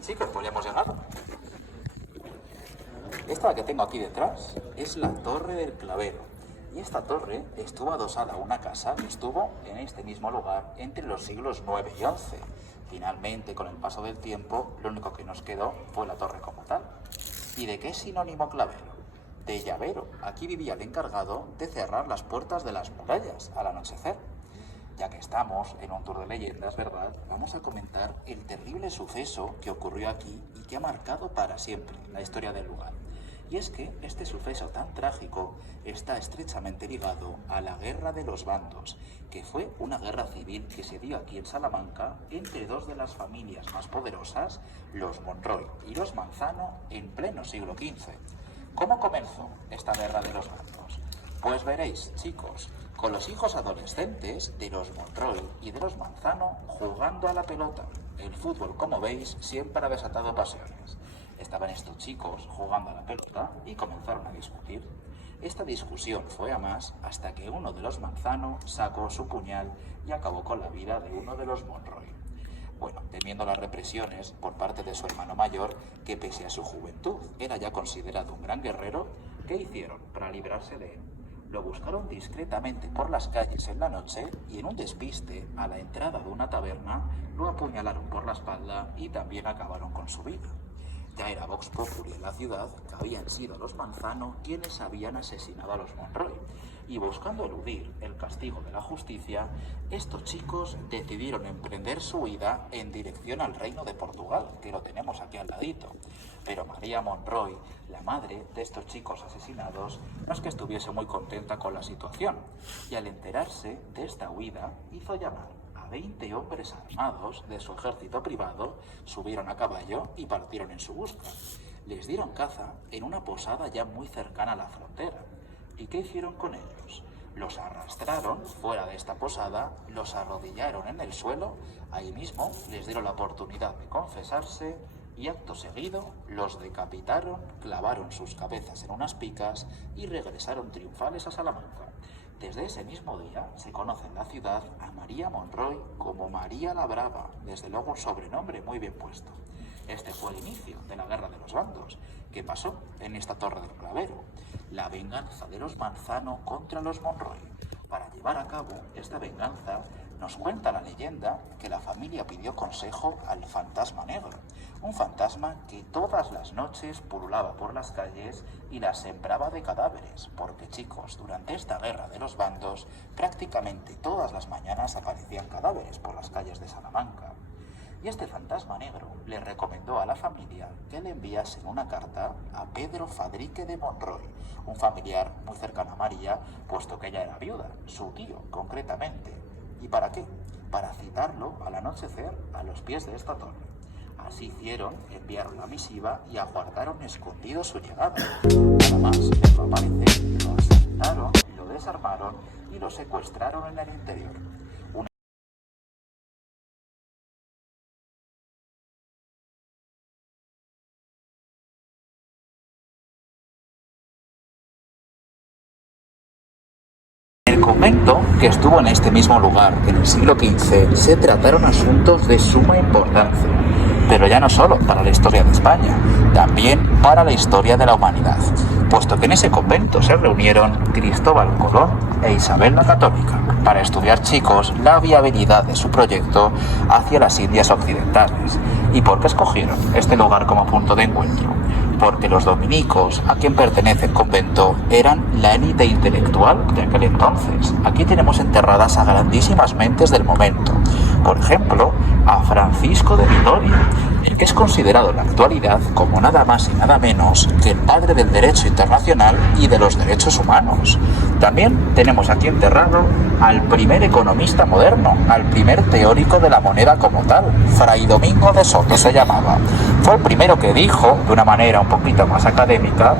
Chicos, pues ya hemos llegado. Esta que tengo aquí detrás es la Torre del Clavero. Y esta torre estuvo adosada a una casa que estuvo en este mismo lugar entre los siglos IX y XI. Finalmente, con el paso del tiempo, lo único que nos quedó fue la torre como tal. ¿Y de qué es sinónimo clavero? De llavero. Aquí vivía el encargado de cerrar las puertas de las murallas al anochecer. Ya que estamos en un tour de leyendas, ¿verdad? Vamos a comentar el terrible suceso que ocurrió aquí y que ha marcado para siempre la historia del lugar. Y es que este suceso tan trágico está estrechamente ligado a la Guerra de los Bandos, que fue una guerra civil que se dio aquí en Salamanca entre dos de las familias más poderosas, los Monroy y los Manzano, en pleno siglo XV. ¿Cómo comenzó esta Guerra de los Bandos? Pues veréis, chicos, con los hijos adolescentes de los Monroy y de los Manzano jugando a la pelota. El fútbol, como veis, siempre ha desatado pasiones. Estaban estos chicos jugando a la pelota y comenzaron a discutir. Esta discusión fue a más hasta que uno de los Manzano sacó su puñal y acabó con la vida de uno de los Monroy. Bueno, temiendo las represiones por parte de su hermano mayor, que pese a su juventud era ya considerado un gran guerrero, ¿qué hicieron para librarse de él? Lo buscaron discretamente por las calles en la noche y en un despiste a la entrada de una taberna lo apuñalaron por la espalda y también acabaron con su vida. Ya era vox populi en la ciudad que habían sido los Manzano quienes habían asesinado a los Monroy, y buscando eludir el castigo de la justicia, estos chicos decidieron emprender su huida en dirección al reino de Portugal, que lo tenemos aquí al ladito. Pero María Monroy, la madre de estos chicos asesinados, no es que estuviese muy contenta con la situación, y al enterarse de esta huida hizo llamar a 20 hombres armados de su ejército privado, subieron a caballo y partieron en su busca. Les dieron caza en una posada ya muy cercana a la frontera. ¿Y qué hicieron con ellos? Los arrastraron fuera de esta posada, los arrodillaron en el suelo, ahí mismo les dieron la oportunidad de confesarse y acto seguido los decapitaron, clavaron sus cabezas en unas picas y regresaron triunfales a Salamanca. Desde ese mismo día se conoce en la ciudad a María Monroy como María la Brava, desde luego un sobrenombre muy bien puesto. Este fue el inicio de la Guerra de los Bandos. ¿Qué pasó en esta Torre del Clavero? La venganza de los Manzano contra los Monroy. Para llevar a cabo esta venganza, nos cuenta la leyenda que la familia pidió consejo al fantasma negro, un fantasma que todas las noches pululaba por las calles y las sembraba de cadáveres, porque chicos, durante esta Guerra de los Bandos, prácticamente todas las mañanas aparecían cadáveres por las calles de Salamanca. Y este fantasma negro le recomendó a la familia que le enviasen una carta a Pedro Fadrique de Monroy, un familiar muy cercano a María, puesto que ella era viuda, su tío concretamente. ¿Y para qué? Para citarlo al anochecer a los pies de esta torre. Así hicieron, enviaron la misiva y aguardaron escondidos su llegada. Nada más, pero aparece, lo asaltaron, lo desarmaron y lo secuestraron en el interior. En el convento, que estuvo en este mismo lugar en el siglo XV, se trataron asuntos de suma importancia, pero ya no solo para la historia de España, también para la historia de la humanidad, puesto que en ese convento se reunieron Cristóbal Colón e Isabel la Católica para estudiar, chicos, la viabilidad de su proyecto hacia las Indias Occidentales. ¿Y por qué escogieron este lugar como punto de encuentro? Porque los dominicos, a quien pertenece el convento, eran la élite intelectual de aquel entonces. Aquí tenemos enterradas a grandísimas mentes del momento. Por ejemplo, a Francisco de Vitoria, el que es considerado en la actualidad como nada más y nada menos que el padre del derecho internacional y de los derechos humanos. También tenemos aquí enterrado al primer economista moderno, al primer teórico de la moneda como tal, Fray Domingo de Soto se llamaba. Fue el primero que dijo, de una manera un poquito más académica,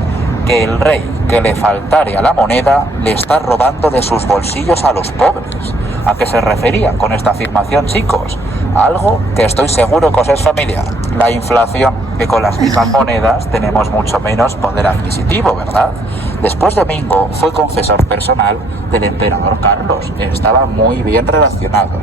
que el rey que le faltare a la moneda le está robando de sus bolsillos a los pobres. ¿A qué se refería con esta afirmación, chicos? Algo que estoy seguro que os es familiar: la inflación, que con las mismas monedas tenemos mucho menos poder adquisitivo, ¿verdad? Después Domingo fue confesor personal del emperador Carlos, estaba muy bien relacionado.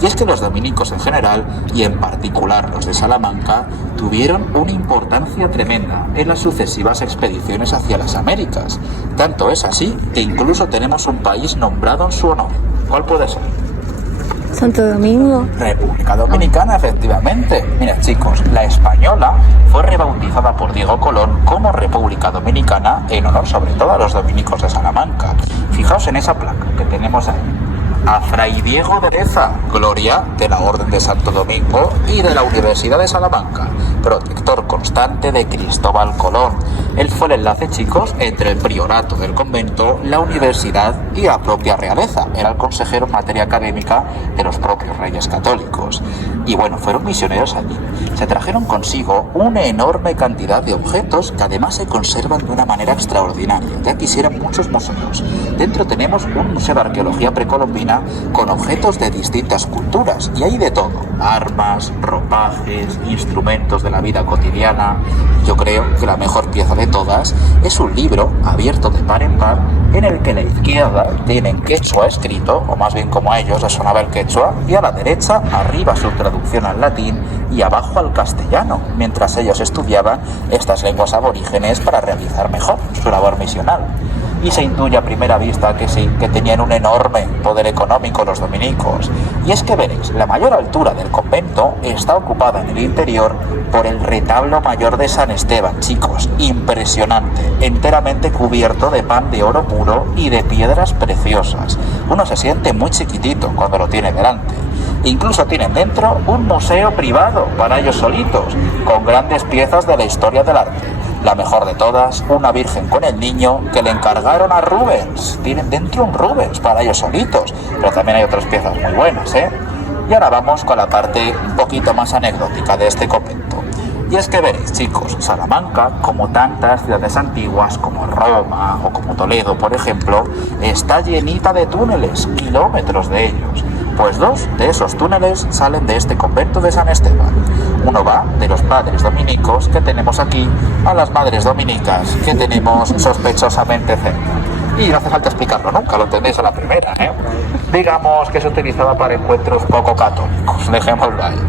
Y es que los dominicos en general, y en particular los de Salamanca, tuvieron una importancia tremenda en las sucesivas expediciones hacia las Américas. Tanto es así que incluso tenemos un país nombrado en su honor. ¿Cuál puede ser? Santo Domingo. República Dominicana, efectivamente. Mira, chicos, la española fue rebautizada por Diego Colón como República Dominicana en honor sobre todo a los dominicos de Salamanca. Fijaos en esa placa que tenemos ahí. A Fray Diego de Leza, gloria de la Orden de Santo Domingo y de la Universidad de Salamanca, protector constante de Cristóbal Colón. Él fue el enlace, chicos, entre el priorato del convento, la universidad y la propia realeza. Era el consejero en materia académica de los propios reyes católicos. Y bueno, fueron misioneros allí. Se trajeron consigo una enorme cantidad de objetos que además se conservan de una manera extraordinaria. Ya quisieran muchos museos. Dentro tenemos un museo de arqueología precolombina con objetos de distintas culturas, y hay de todo: armas, ropajes, instrumentos de la vida cotidiana. Yo creo que la mejor pieza de todas es un libro abierto de par en par en el que a la izquierda tienen quechua escrito, o más bien como a ellos les sonaba el quechua, y a la derecha arriba su traducción al latín y abajo al castellano, mientras ellos estudiaban estas lenguas aborígenes para realizar mejor su labor misional. Y se intuye a primera vista que sí, que tenían un enorme poder económico los dominicos. Y es que veréis, la mayor altura del convento está ocupada en el interior por el retablo mayor de San Esteban, chicos, impresionante, enteramente cubierto de pan de oro puro y de piedras preciosas. Uno se siente muy chiquitito cuando lo tiene delante. Incluso tienen dentro un museo privado para ellos solitos, con grandes piezas de la historia del arte. La mejor de todas, una Virgen con el Niño que le encargaron a Rubens. Tienen dentro un Rubens para ellos solitos, pero también hay otras piezas muy buenas, ¿eh? Y ahora vamos con la parte un poquito más anecdótica de este convento. Y es que veréis, chicos, Salamanca, como tantas ciudades antiguas como Roma o como Toledo, por ejemplo, está llenita de túneles, kilómetros de ellos. Pues dos de esos túneles salen de este convento de San Esteban. Uno va de los padres dominicos que tenemos aquí a las madres dominicas que tenemos sospechosamente cerca. Y no hace falta explicarlo nunca, lo entendéis a la primera, ¿eh? Digamos que se utilizaba para encuentros poco católicos, dejémoslo ahí.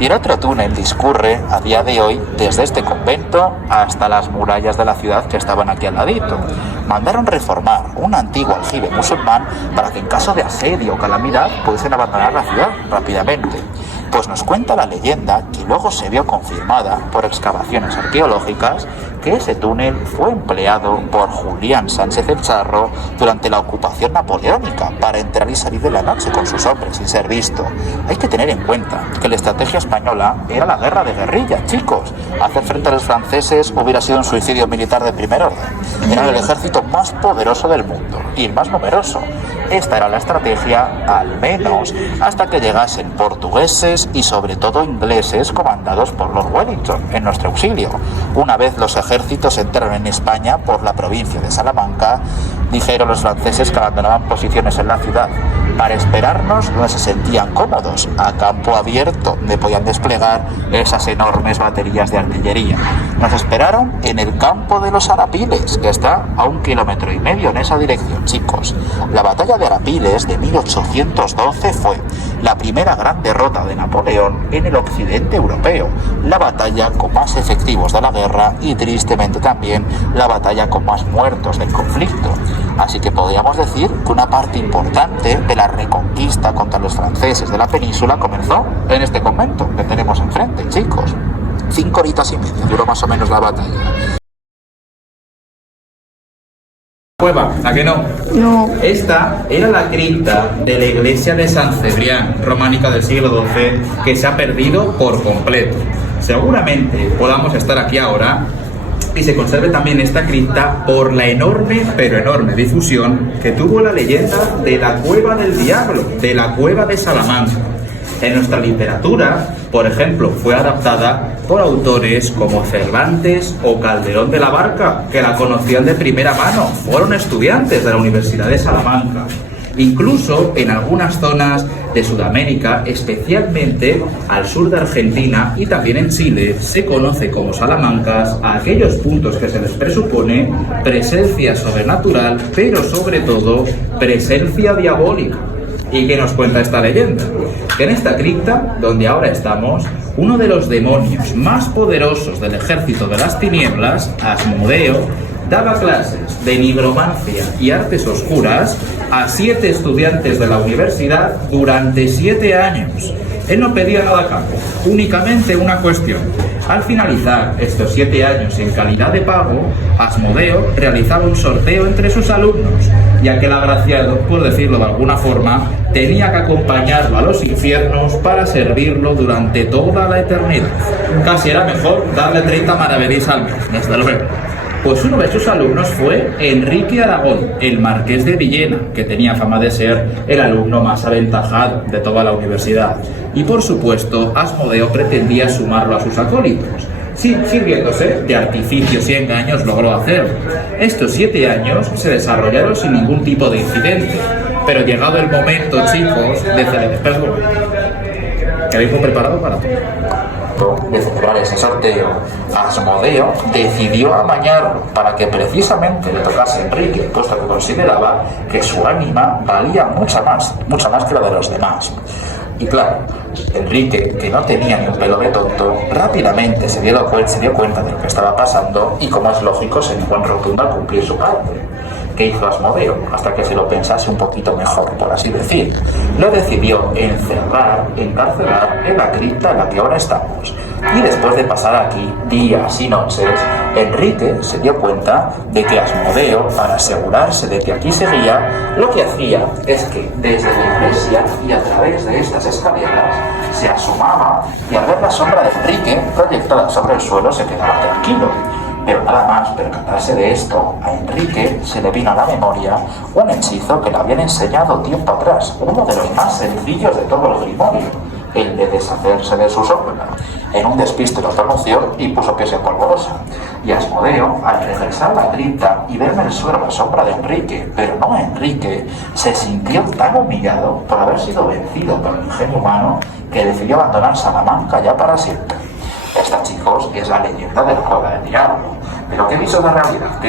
Y el otro túnel discurre a día de hoy desde este convento hasta las murallas de la ciudad que estaban aquí al ladito. Mandaron reformar un antiguo aljibe musulmán para que en caso de asedio o calamidad pudiesen abandonar la ciudad rápidamente. Pues nos cuenta la leyenda, que luego se vio confirmada por excavaciones arqueológicas, que ese túnel fue empleado por Julián Sánchez el Charro durante la ocupación napoleónica para entrar y salir de la noche con sus hombres sin ser visto. Hay que tener en cuenta que la estrategia española era la guerra de guerrilla, chicos. Hacer frente a los franceses hubiera sido un suicidio militar de primer orden. Era el ejército más poderoso del mundo y el más numeroso. Esta era la estrategia, al menos hasta que llegasen portugueses y sobre todo ingleses comandados por Lord Wellington en nuestro auxilio. Una vez los ejércitos entraron en España por la provincia de Salamanca, dijeron los franceses que abandonaban posiciones en la ciudad para esperarnos donde se sentían cómodos, a campo abierto, donde podían desplegar esas enormes baterías de artillería. Nos esperaron en el campo de los Arapiles, que está a 1,5 kilómetros en esa dirección, chicos. La batalla de Arapiles de 1812 fue la primera gran derrota de Napoleón en el occidente europeo, la batalla con más efectivos de la guerra y tristemente también la batalla con más muertos del conflicto. Así que podríamos decir que una parte importante de la reconquista contra los franceses de la península comenzó en este convento que tenemos enfrente, chicos. 5 horitas y media duró más o menos la batalla. Cueva, ¿a que no? No. Esta era la cripta de la iglesia de San Cebrián, románica del siglo XII, que se ha perdido por completo. Seguramente podamos estar aquí ahora y se conserve también esta cripta por la enorme, pero enorme difusión que tuvo la leyenda de la Cueva del Diablo, de la Cueva de Salamanca. En nuestra literatura, por ejemplo, fue adaptada por autores como Cervantes o Calderón de la Barca, que la conocían de primera mano, fueron estudiantes de la Universidad de Salamanca. Incluso en algunas zonas de Sudamérica, especialmente al sur de Argentina y también en Chile, se conoce como Salamancas a aquellos puntos que se les presupone presencia sobrenatural, pero sobre todo presencia diabólica. ¿Y qué nos cuenta esta leyenda? Que en esta cripta, donde ahora estamos, uno de los demonios más poderosos del ejército de las tinieblas, Asmodeo, daba clases de nigromancia y artes oscuras a 7 estudiantes de la universidad durante 7 años. Él no pedía nada a cambio, únicamente una cuestión. Al finalizar estos 7 años en calidad de pago, Asmodeo realizaba un sorteo entre sus alumnos, y aquel agraciado, por decirlo de alguna forma, tenía que acompañarlo a los infiernos para servirlo durante toda la eternidad. Casi era mejor darle 30 maravedís al mes, desde luego. Pues uno de sus alumnos fue Enrique Aragón, el marqués de Villena, que tenía fama de ser el alumno más aventajado de toda la universidad. Y por supuesto, Asmodeo pretendía sumarlo a sus acólitos. Sí, sirviéndose de artificios y engaños logró hacerlo. Estos 7 años se desarrollaron sin ningún tipo de incidente. Pero llegado el momento, chicos, de celebrar... ¿Qué habéis preparado para de celebrar ese sorteo, Asmodeo decidió amañarlo para que precisamente le tocase a Enrique, puesto que consideraba que su ánima valía mucho más que la de los demás. Y claro, Enrique, que no tenía ni un pelo de tonto, rápidamente se dio cuenta de lo que estaba pasando y, como es lógico, se negó en rotundo a cumplir su parte. ¿Qué hizo Asmodeo? Hasta que se lo pensase un poquito mejor, por así decir. Lo decidió encarcelar en la cripta en la que ahora estamos. Y después de pasar aquí días y noches, Enrique se dio cuenta de que Asmodeo, para asegurarse de que aquí seguía, lo que hacía es que desde la iglesia y a través de estas escaleras se asomaba y al ver la sombra de Enrique proyectada sobre el suelo se quedaba tranquilo. Pero nada más percatarse de esto, a Enrique se le vino a la memoria un hechizo que le habían enseñado tiempo atrás, uno de los más sencillos de todo el grimorio, el de deshacerse de su sombra. En un despiste lo conoció y puso pies en polvorosa. Y Asmodeo, al regresar a la cripta y ver en el suelo la sombra de Enrique, pero no a Enrique, se sintió tan humillado por haber sido vencido por el ingenio humano que decidió abandonar Salamanca ya para siempre. Esta, chicos, es la leyenda del juego del diablo. Pero ¿qué viso de realidad?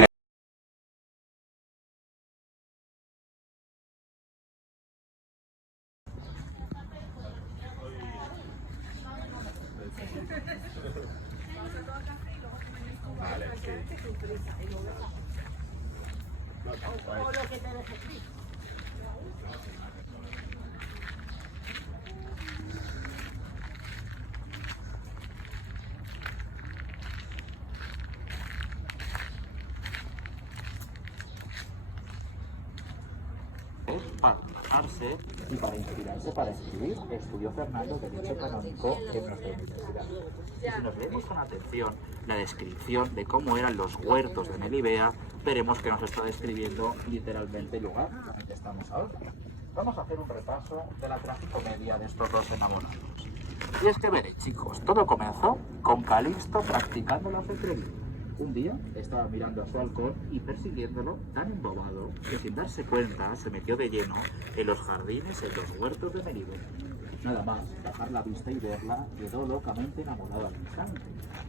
Para relajarse y para inspirarse para escribir, estudió Fernando Derecho Canónico en nuestra universidad. Y si nos leemos con atención la descripción de cómo eran los huertos de Melibea, veremos que nos está describiendo literalmente el lugar en el que estamos ahora. Vamos a hacer un repaso de la tragicomedia de estos dos enamorados. Y es que veréis, chicos, todo comenzó con Calixto practicando la cetrería. Un día estaba mirando a su halcón y persiguiéndolo tan embobado que sin darse cuenta se metió de lleno en los jardines, en los huertos de Melibea. Nada más bajar la vista y verla, quedó locamente enamorado al instante.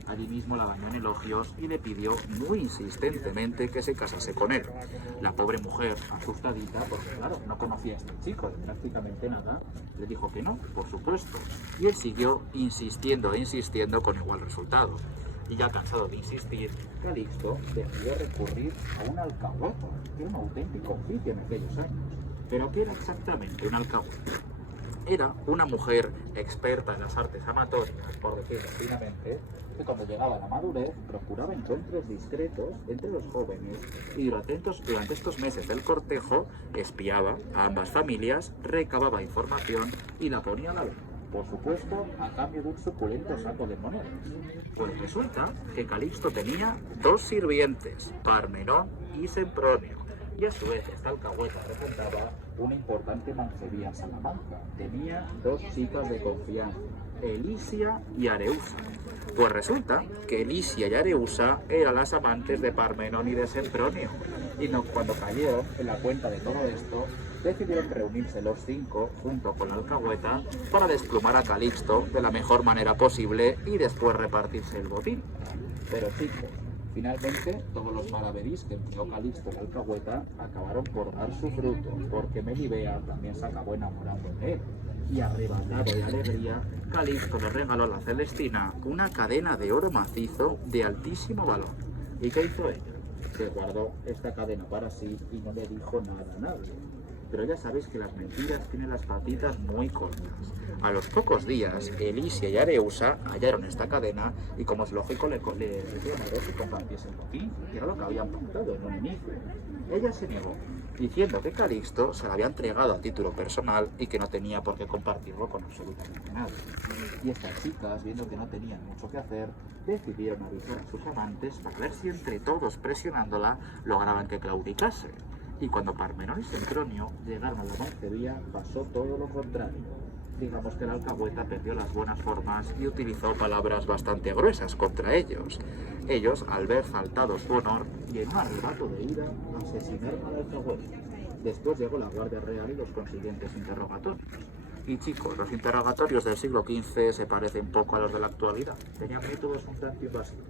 Allí mismo la bañó en elogios y le pidió muy insistentemente que se casase con él. La pobre mujer, asustadita, porque claro, no conocía a este chico de prácticamente nada, le dijo que no, por supuesto. Y él siguió insistiendo e insistiendo con igual resultado. Y ya cansado de insistir, Calixto decidió recurrir a un alcahueta, que era un auténtico oficio en aquellos años. ¿Pero qué era exactamente un alcahueta? Era una mujer experta en las artes amatorias, por decirlo finamente, que cuando llegaba a la madurez procuraba encuentros discretos entre los jóvenes y durante estos meses del cortejo espiaba a ambas familias, recababa información y la ponía a la venta. Por supuesto, a cambio de un suculento saco de monedas. Pues resulta que Calixto tenía 2 sirvientes, Parmenón y Sempronio, y a su vez esta alcahueta representaba una importante mancebía en Salamanca. Tenía dos chicas de confianza, Elisia y Areusa. Pues resulta que Elisia y Areusa eran las amantes de Parmenón y de Sempronio. Y cuando cayeron en la cuenta de todo esto, decidieron reunirse los 5 junto con la alcahueta para desplumar a Calixto de la mejor manera posible y después repartirse el botín. Pero chicos, finalmente todos los maravedís que empleó Calixto en la alcahueta acabaron por dar su fruto, porque Melibea también se acabó enamorando de él. Y arrebatado de alegría, Calixto le regaló a la Celestina una cadena de oro macizo de altísimo valor. ¿Y qué hizo ella? Se guardó esta cadena para sí y no le dijo nada a nadie. Pero ya sabéis que las mentiras tienen las patitas muy cortas. A los pocos días, Elisia y Areusa hallaron esta cadena y, como es lógico, le dijeron a que compartiese el botín, que era lo que habían pactado en un inicio. Ella se negó, diciendo que Calixto se la había entregado a título personal y que no tenía por qué compartirlo con absolutamente nadie. Y estas chicas, viendo que no tenían mucho que hacer, decidieron avisar a sus amantes para ver si entre todos presionándola lograban que claudicase. Y cuando Parmenón y Sempronio llegaron a la mancebía, pasó todo lo contrario. Digamos que la alcahueta perdió las buenas formas y utilizó palabras bastante gruesas contra ellos. Ellos, al ver faltado su honor y en un arrebato de ira, asesinaron a la alcahueta. Después llegó la Guardia Real y los consiguientes interrogatorios. Y chicos, los interrogatorios del siglo XV se parecen poco a los de la actualidad. Tenían métodos un tanto invasivos.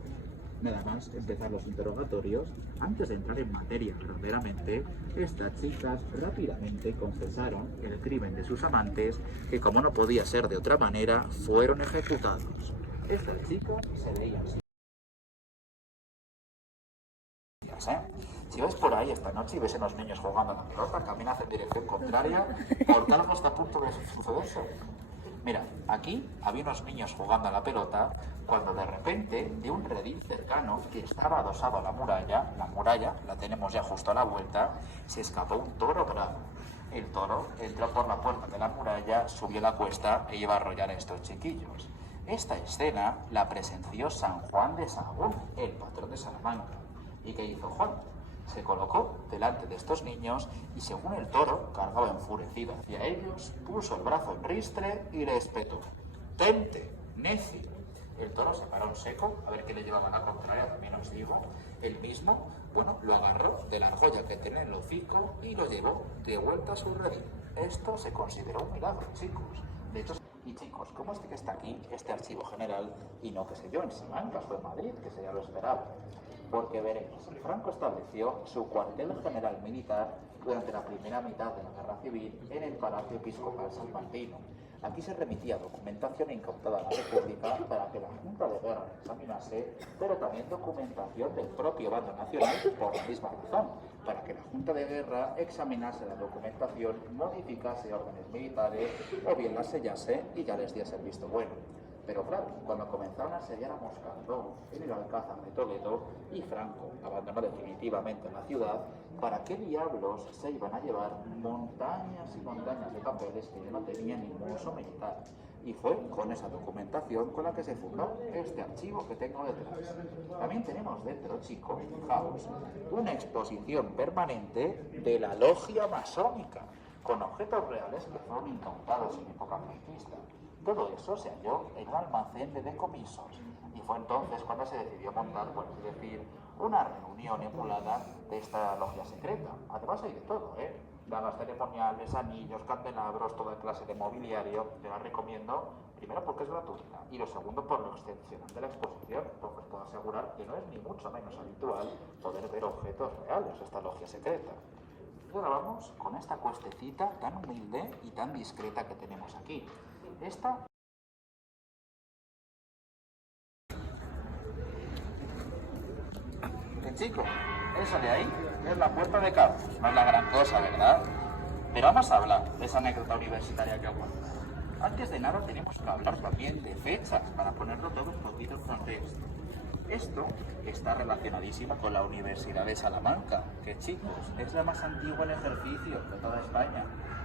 Nada más empezar los interrogatorios, antes de entrar en materia verdaderamente, estas chicas rápidamente confesaron el crimen de sus amantes, que como no podía ser de otra manera, fueron ejecutados. Estas chicas se veían así. Si ves por ahí esta noche y ves a los niños jugando a la pelota, caminas en dirección contraria, porque algo está a punto de sucederse. Mira, aquí había unos niños jugando a la pelota cuando de repente de un redil cercano que estaba adosado a la muralla la tenemos ya justo a la vuelta, se escapó un toro bravo. El toro entró por la puerta de la muralla, subió la cuesta e iba a arrollar a estos chiquillos. Esta escena la presenció San Juan de Sahagún, el patrón de Salamanca. ¿Y qué hizo Juan? Se colocó delante de estos niños y, según el toro cargaba enfurecido hacia ellos, puso el brazo en ristre y le espetó: «¡Tente, necio!». El toro se paró en seco, a ver qué le llevaba a la contraria, también os digo. Él mismo, lo agarró de la argolla que tenía en el hocico y lo llevó de vuelta a su redil. Esto se consideró un milagro, chicos. De hecho, y chicos, ¿cómo es que está aquí este archivo general y no, qué sé yo, en Salamanca o en Madrid, que sería lo esperable? Porque veréis, Franco estableció su cuartel general militar durante la primera mitad de la Guerra Civil en el Palacio Episcopal Salmantino. Aquí se remitía documentación incautada a la República para que la Junta de Guerra examinase, pero también documentación del propio bando nacional por la misma razón, para que la Junta de Guerra examinase la documentación, modificase órdenes militares o bien las sellase y ya les diese el visto bueno. Pero claro, cuando comenzaron a asediar a Moscardó en el Alcázar de Toledo y Franco abandonó definitivamente la ciudad, ¿para qué diablos se iban a llevar montañas y montañas de papeles que ya no tenían ningún uso militar? Y fue con esa documentación con la que se fundó este archivo que tengo detrás. También tenemos dentro, chicos, fijaos, una exposición permanente de la logia masónica, con objetos reales que fueron incautados en época franquista. Todo eso se halló en un almacén de decomisos y fue entonces cuando se decidió montar, por así decir, una reunión emulada de esta logia secreta. Además hay de todo, dagas ceremoniales, anillos, candelabros, toda clase de mobiliario. Te la recomiendo, primero porque es gratuita y lo segundo por lo excepcional de la exposición, porque os puedo asegurar que no es ni mucho menos habitual poder ver objetos reales de esta logia secreta. Y ahora vamos con esta cuestecita tan humilde y tan discreta que tenemos aquí. Esta chicos, eso de ahí es la puerta de Carlos. No es la gran cosa, ¿verdad? Pero vamos a hablar de esa anécdota universitaria que aguanta. Antes de nada tenemos que hablar también de fechas para ponerlo todo un poquito en contexto. Esto está relacionadísimo con la Universidad de Salamanca, que chicos, es la más antigua en ejercicio de toda España.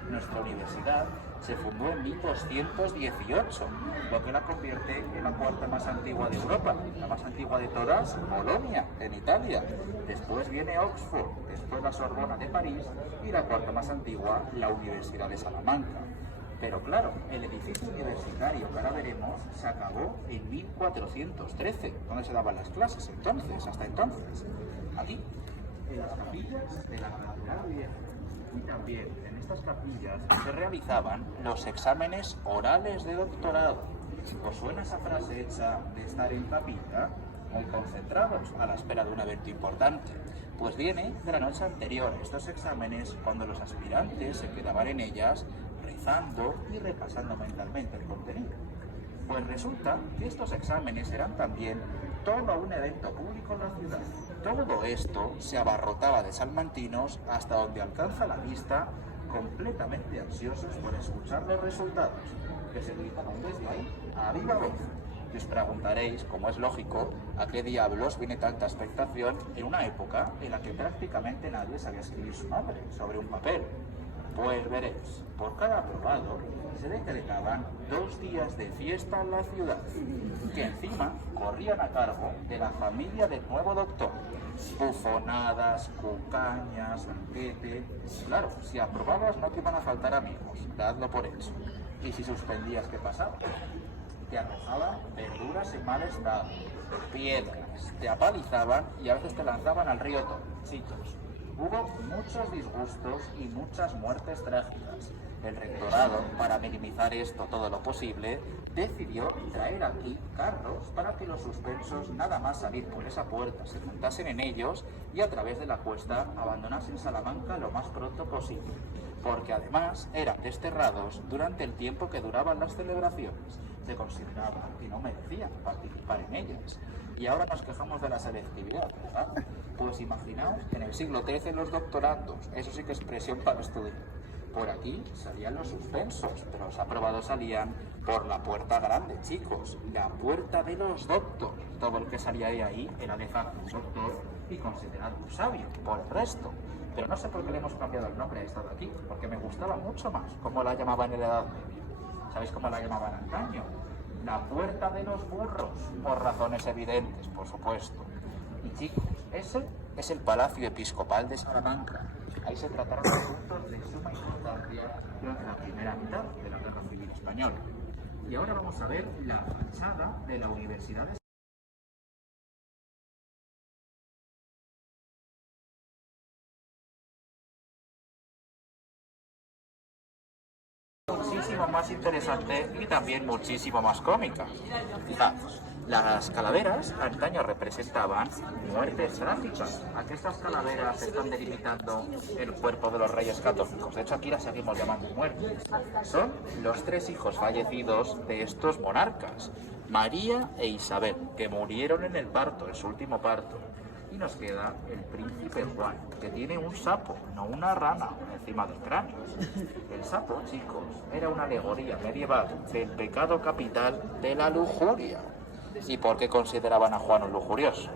Nuestra universidad se fundó en 1218, lo que la convierte en la cuarta más antigua de Europa. La más antigua de todas, Bolonia, en Italia. Después viene Oxford, después la Sorbona de París y la cuarta más antigua, la Universidad de Salamanca. Pero claro, el edificio universitario que ahora veremos se acabó en 1413, donde se daban las clases entonces, hasta entonces. Aquí, en las capillas de la Catedral Vieja. Y también en estas capillas se realizaban los exámenes orales de doctorado. ¿Os suena esa frase hecha de estar en capilla, muy concentrados a la espera de un evento importante? Pues viene de la noche anterior a estos exámenes, cuando los aspirantes se quedaban en ellas rezando y repasando mentalmente el contenido. Pues resulta que estos exámenes eran también todo un evento público en la ciudad. Todo esto se abarrotaba de salmantinos hasta donde alcanza la vista, completamente ansiosos por escuchar los resultados, que se gritaban desde ahí a viva voz. Y os preguntaréis, como es lógico, a qué diablos viene tanta expectación en una época en la que prácticamente nadie sabía escribir su nombre sobre un papel. Pues veréis, por cada aprobado se decretaban 2 días de fiesta en la ciudad, que encima corrían a cargo de la familia del nuevo doctor. Bufonadas, cucañas, banquete. Claro, si aprobabas no te iban a faltar amigos, dadlo por hecho. Y si suspendías, ¿qué pasaba? Te arrojaban verduras en mal estado, piedras, te apalizaban y a veces te lanzaban al río Torchitos. Hubo muchos disgustos y muchas muertes trágicas. El rectorado, para minimizar esto todo lo posible, decidió traer aquí carros para que los suspensos, nada más salir por esa puerta, se montasen en ellos y a través de la cuesta abandonasen Salamanca lo más pronto posible, porque además eran desterrados durante el tiempo que duraban las celebraciones. Se consideraba que no merecían participar en ellas. Y ahora nos quejamos de la selectividad, ¿verdad? Pues imaginaos que en el siglo XIII los doctorandos, eso sí que es presión para estudiar. Por aquí salían los suspensos, pero los aprobados salían por la puerta grande, chicos, la puerta de los doctores. Todo el que salía de ahí era de facto un doctor y considerado un sabio, por el resto. Pero no sé por qué le hemos cambiado el nombre a esta de aquí, porque me gustaba mucho más cómo la llamaban en la Edad Media. ¿Sabéis cómo la llamaban antaño? La puerta de los burros, por razones evidentes, por supuesto. Y chicos, ese es el Palacio Episcopal de Salamanca. Ahí se trataron asuntos de suma importancia durante la primera mitad de la Guerra Civil Española. Y ahora vamos a ver la fachada de la Universidad de muchísimo más interesante y también muchísimo más cómica. Fijaos, las calaveras antaño representaban muertes trágicas. Aquí estas calaveras están delimitando el cuerpo de los reyes católicos. De hecho, aquí las seguimos llamando muertes. Son los 3 hijos fallecidos de estos monarcas, María e Isabel, que murieron en el parto, en su último parto. Y nos queda el príncipe Juan, que tiene un sapo, no una rana, encima del cráneo. El sapo, chicos, era una alegoría medieval del pecado capital de la lujuria. ¿Y por qué consideraban a Juan un lujurioso?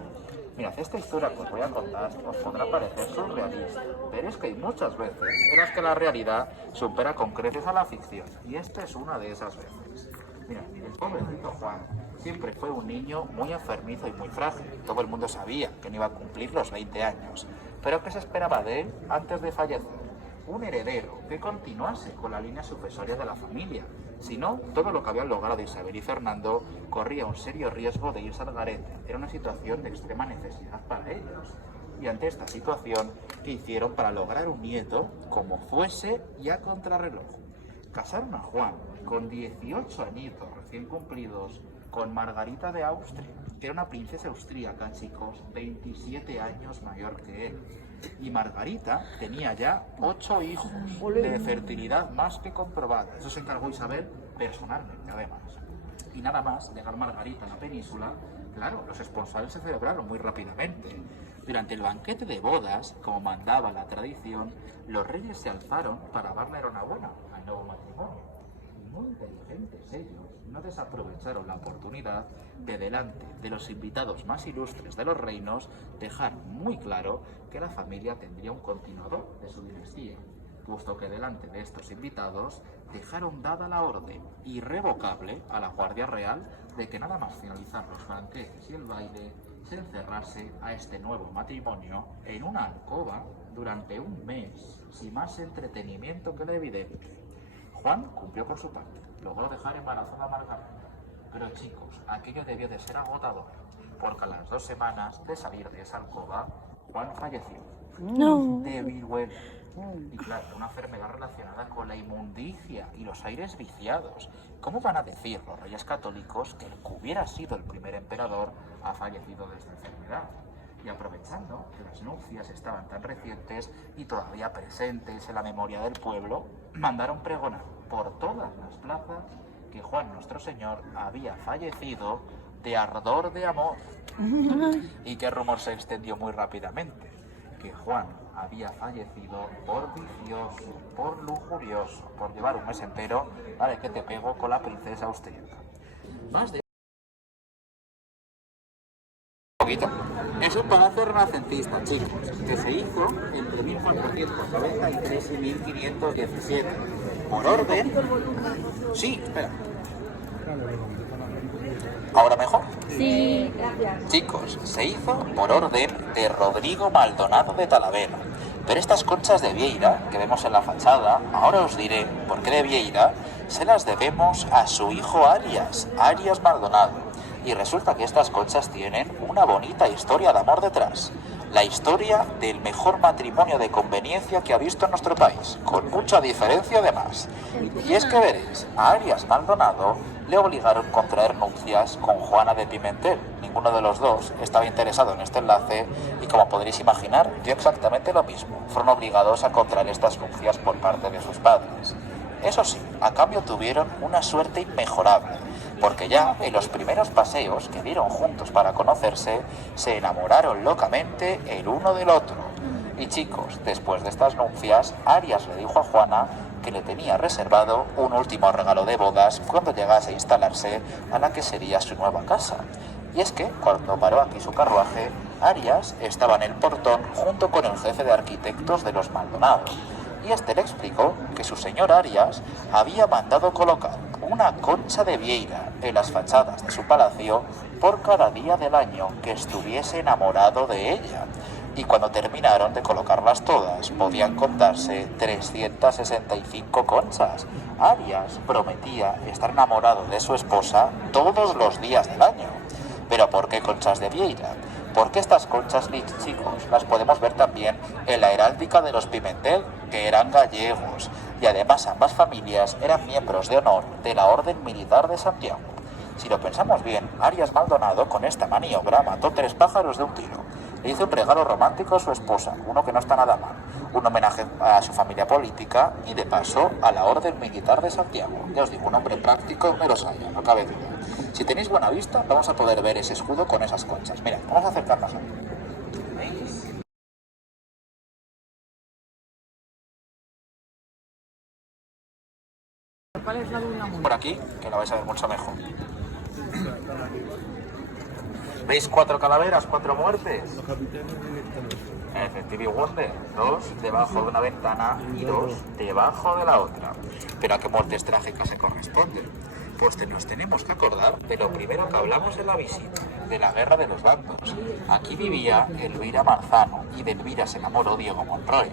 Mirad, esta historia que os voy a contar os podrá parecer surrealista, pero es que hay muchas veces en las que la realidad supera con creces a la ficción, y esta es una de esas veces. Mira, el pobrecito Juan siempre fue un niño muy enfermizo y muy frágil. Todo el mundo sabía que no iba a cumplir los 20 años. Pero ¿qué se esperaba de él antes de fallecer? Un heredero que continuase con la línea sucesoria de la familia. Si no, todo lo que habían logrado Isabel y Fernando corría un serio riesgo de irse al garete. Era una situación de extrema necesidad para ellos. Y ante esta situación, ¿qué hicieron para lograr un nieto como fuese y a contrarreloj? Casaron a Juan con 18 añitos recién cumplidos con Margarita de Austria, que era una princesa austríaca, chicos, 27 años mayor que él. Y Margarita tenía ya 8 hijos de fertilidad más que comprobada. Eso se encargó Isabel personalmente, además. Y nada más dejar Margarita en la península, claro, los esponsales se celebraron muy rápidamente. Durante el banquete de bodas, como mandaba la tradición, los reyes se alzaron para darle enhorabuena al nuevo matrimonio. Muy inteligentes ellos no desaprovecharon la oportunidad de, delante de los invitados más ilustres de los reinos, dejar muy claro que la familia tendría un continuador de su dinastía. puesto que delante de estos invitados dejaron dada la orden irrevocable a la Guardia Real de que nada más finalizar los banquetes y el baile, se encerrase a este nuevo matrimonio en una alcoba durante un mes, sin más entretenimiento que la evidente. Juan cumplió con su parte, logró dejar embarazada a Margarita. Pero chicos, aquello debió de ser agotador, porque a las 2 semanas de salir de esa alcoba, Juan falleció. No. De viruela. Y claro, una enfermedad relacionada con la inmundicia y los aires viciados. ¿Cómo van a decir los reyes católicos que el que hubiera sido el primer emperador ha fallecido de esta enfermedad? Y aprovechando que las nupcias estaban tan recientes y todavía presentes en la memoria del pueblo, mandaron pregonar por todas las plazas que Juan nuestro Señor había fallecido de ardor de amor. Y que el rumor se extendió muy rápidamente, que Juan había fallecido por vicioso, por lujurioso, por llevar un mes entero, vale, que te pego con la princesa austríaca. Más de poquito. Es un palacio renacentista, chicos, que se hizo entre 1493 y 1517. Por orden... Sí, espera. ¿Ahora mejor? Sí. Chicos, se hizo por orden de Rodrigo Maldonado de Talavera. Pero estas conchas de Vieira que vemos en la fachada, ahora os diré por qué de Vieira, se las debemos a su hijo Arias Maldonado. Y resulta que estas conchas tienen una bonita historia de amor detrás. La historia del mejor matrimonio de conveniencia que ha visto en nuestro país, con mucha diferencia además. Y es que veréis, a Arias Maldonado le obligaron a contraer nupcias con Juana de Pimentel. Ninguno de los dos estaba interesado en este enlace y, como podréis imaginar, dio exactamente lo mismo. Fueron obligados a contraer estas nupcias por parte de sus padres. Eso sí, a cambio tuvieron una suerte inmejorable, porque ya en los primeros paseos que dieron juntos para conocerse, se enamoraron locamente el uno del otro. Y chicos, después de estas nupcias, Arias le dijo a Juana que le tenía reservado un último regalo de bodas cuando llegase a instalarse a la que sería su nueva casa. Y es que, cuando paró aquí su carruaje, Arias estaba en el portón junto con el jefe de arquitectos de los Maldonado. Y este le explicó que su señor Arias había mandado colocar una concha de Vieira en las fachadas de su palacio por cada día del año que estuviese enamorado de ella. Y cuando terminaron de colocarlas todas, podían contarse 365 conchas. Arias prometía estar enamorado de su esposa todos los días del año. ¿Pero por qué conchas de Vieira? Porque estas conchas, chicos, las podemos ver también en la heráldica de los Pimentel, que eran gallegos, y además ambas familias eran miembros de honor de la Orden Militar de Santiago. Si lo pensamos bien, Arias Maldonado con esta maniobra mató 3 pájaros de un tiro. Le hizo un regalo romántico a su esposa, uno que no está nada mal, un homenaje a su familia política y de paso a la Orden Militar de Santiago. Ya os digo, un hombre práctico, menos haya, no cabe duda. Si tenéis buena vista, vamos a poder ver ese escudo con esas conchas. Mirad, vamos a acercarnos a él. ¿Veis? Por aquí, que lo vais a ver mucho mejor. ¿Veis 4 calaveras, 4 muertes? Stevie Wonder, 2 debajo de una ventana y 2 debajo de la otra. ¿Pero a qué muertes trágicas se corresponden? Pues nos tenemos que acordar de lo primero que hablamos en la visita, de la guerra de los bandos. Aquí vivía Elvira Marzano y de Elvira se enamoró Diego Monroy.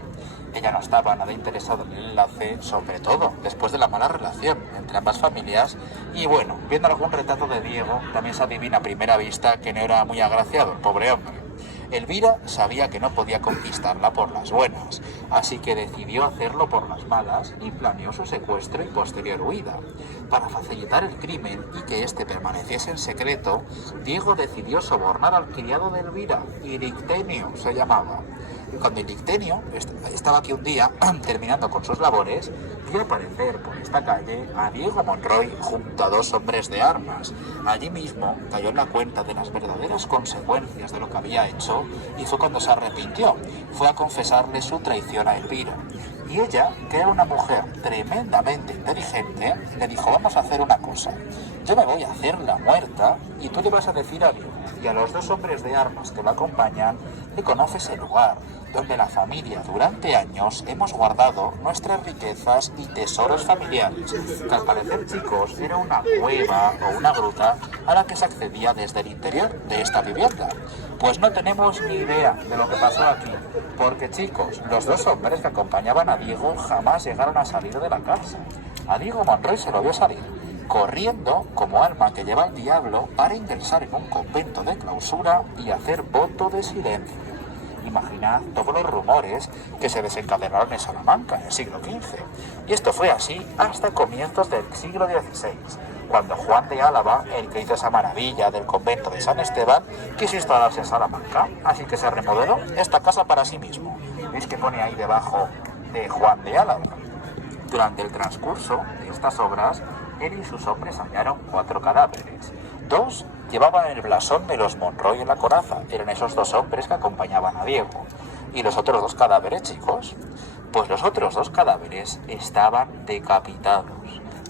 Ella no estaba nada interesada en el enlace, sobre todo después de la mala relación entre ambas familias. Y bueno, viendo algún retrato de Diego, también se adivina a primera vista que no era muy agraciado, el pobre hombre. Elvira sabía que no podía conquistarla por las buenas, así que decidió hacerlo por las malas y planeó su secuestro y posterior huida. Para facilitar el crimen y que éste permaneciese en secreto, Diego decidió sobornar al criado de Elvira, Irictenio se llamaba. Cuando Irictenio estaba aquí un día, terminando con sus labores, vio aparecer por esta calle a Diego Monroy junto a 2 hombres de armas. Allí mismo cayó en la cuenta de las verdaderas consecuencias de lo que había hecho y fue cuando se arrepintió. Fue a confesarle su traición a Elvira. Y ella, que era una mujer tremendamente inteligente, le dijo: vamos a hacer una cosa. yo me voy a hacer la muerta y tú le vas a decir adiós. Y a los dos hombres de armas que lo acompañan le conoces el lugar donde la familia durante años hemos guardado nuestras riquezas y tesoros familiares, que al parecer, chicos, era una cueva o una gruta a la que se accedía desde el interior de esta vivienda. Pues no tenemos ni idea de lo que pasó aquí, porque, chicos, los dos hombres que acompañaban a Diego jamás llegaron a salir de la casa. A Diego Monroy se lo vio salir corriendo como alma que lleva el diablo para ingresar en un convento de clausura y hacer voto de silencio. Imaginad todos los rumores que se desencadenaron en Salamanca en el siglo XV. Y esto fue así hasta comienzos del siglo XVI, cuando Juan de Álava, el que hizo esa maravilla del convento de San Esteban, quiso instalarse en Salamanca, así que se remodeló esta casa para sí mismo. ¿Veis que pone ahí debajo de Juan de Álava? Durante el transcurso de estas obras, él y sus hombres hallaron 4 cadáveres. 2 llevaban el blasón de los Monroy en la coraza, eran esos 2 hombres que acompañaban a Diego. ¿Y los otros 2 cadáveres, chicos? Pues los otros 2 cadáveres estaban decapitados.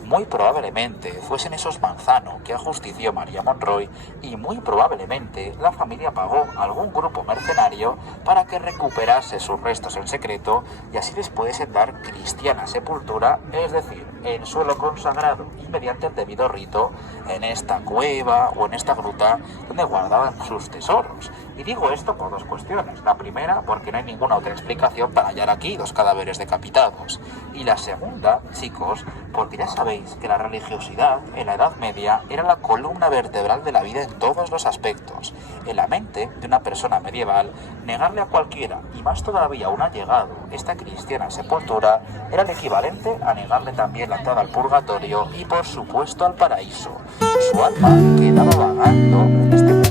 Muy probablemente fuesen esos Manzano que ajustició María Monroy y muy probablemente la familia pagó a algún grupo mercenario para que recuperase sus restos en secreto y así les pudiesen dar cristiana sepultura, es decir, en suelo consagrado y mediante el debido rito en esta cueva o en esta gruta donde guardaban sus tesoros. Y digo esto por 2 cuestiones. La primera, porque no hay ninguna otra explicación para hallar aquí 2 cadáveres decapitados. Y la segunda, chicos, porque ya sabéis que la religiosidad en la Edad Media era la columna vertebral de la vida en todos los aspectos. En la mente de una persona medieval, negarle a cualquiera, y más todavía a un allegado, esta cristiana sepultura era el equivalente a negarle también la entrada al purgatorio y por supuesto al paraíso. Su alma quedaba vagando en este